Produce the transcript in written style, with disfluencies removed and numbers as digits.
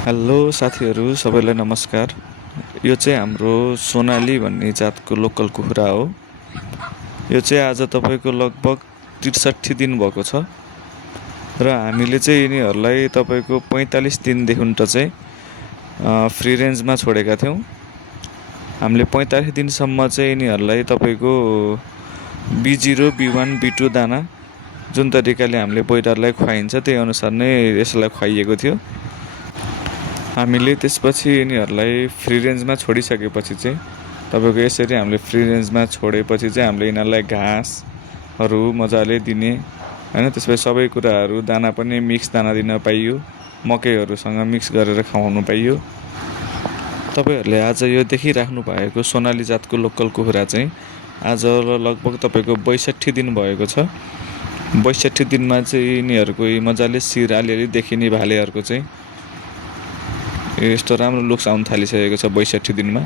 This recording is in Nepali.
हेलो साथीहरू सबैलाई नमस्कार। यो चाहिँ हाम्रो सोनाली भन्ने जातको लोकल कुखुरा हो। यो चाहिँ आज तपाईँको लगभग 63 दिन भएको छ र हामीले चाहिँ यिनीहरूलाई तपाईँको 45 दिनदेखि चाहिँ फ्री रेन्जमा छोडेका थियौँ। हामीले 45 दिनसम्म चाहिँ यिनीहरूलाई तपाईँको B0, B1, B2 दाना जुन तरिकाले हामीले ब्रोइलरलाई खुवाइन्छ त्यही अनुसार नै यसलाई खुवाइएको थियो। हामीले त्यसपछि यिनीहरूलाई फ्री रेन्जमा छोडिसकेपछि चाहिँ तपाईँको यसरी हामीले फ्री रेन्जमा छोडेपछि चाहिँ हामीले यिनीहरूलाई घाँसहरू मजाले दिने हैन। त्यसपछि सबै कुराहरू दाना पनि मिक्स दाना दिन पाइयो, मकैहरूसँग मिक्स गरेर खुवाउनु पाइयो। तपाईँहरूले आज यो देखिराख्नु भएको सोनाली जातको लोकल कुखुरा चाहिँ आज लगभग तपाईँको 62 दिन भएको छ। 62 दिनमा चाहिँ यिनीहरूको मजाले शिर अलिअलि देखिने भालेहरूको चाहिँ यस्तो राम्रो लुक्स आउन थालिसकेको छ 62 दिनमा।